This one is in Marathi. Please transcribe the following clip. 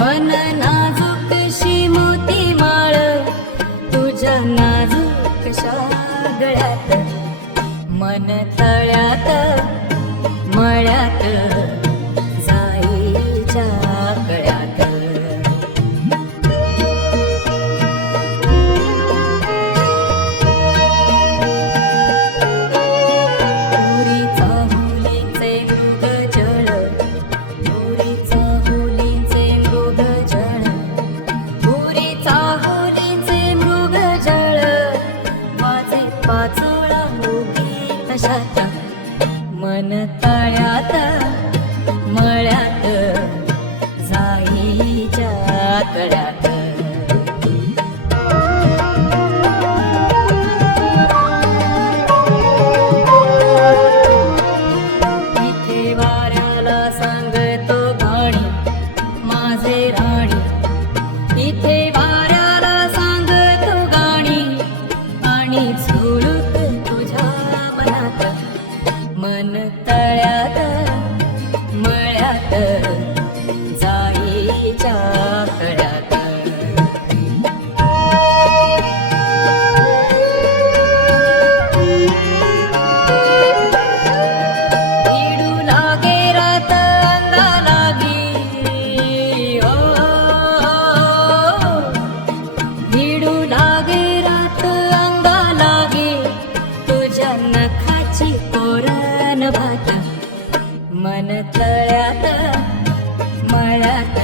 मन नाजूकशी मोती माळ तुझ्या नाजूकशा गळ्यात, मन तळ्यात मळ्यात जाईच्या कळ्यात. पुरीचा मुलीचे मृगजळ, पुरीचा मुलीचे मृगजळ, पुरीचा मुलीचे मृगजळ, वाजे पाचोळा मुगी तशात, मन तळ्यात मळ्यात जाईच्या कळ्यात. इथे वाऱ्याला सांगतो गाणी माझे राणी, इथे वाऱ्याला सांगतो गाणी आणि झुळूक तुझ्या मनात, मन तळ्यात मळ्यात जाईच्या कळ्यात. इडू लागे रात अंगा लागी, ओ इडू लागे रात अंगा लागी, तुझ्या नखाची कोरण भात, मन तळ्यात मळ्यात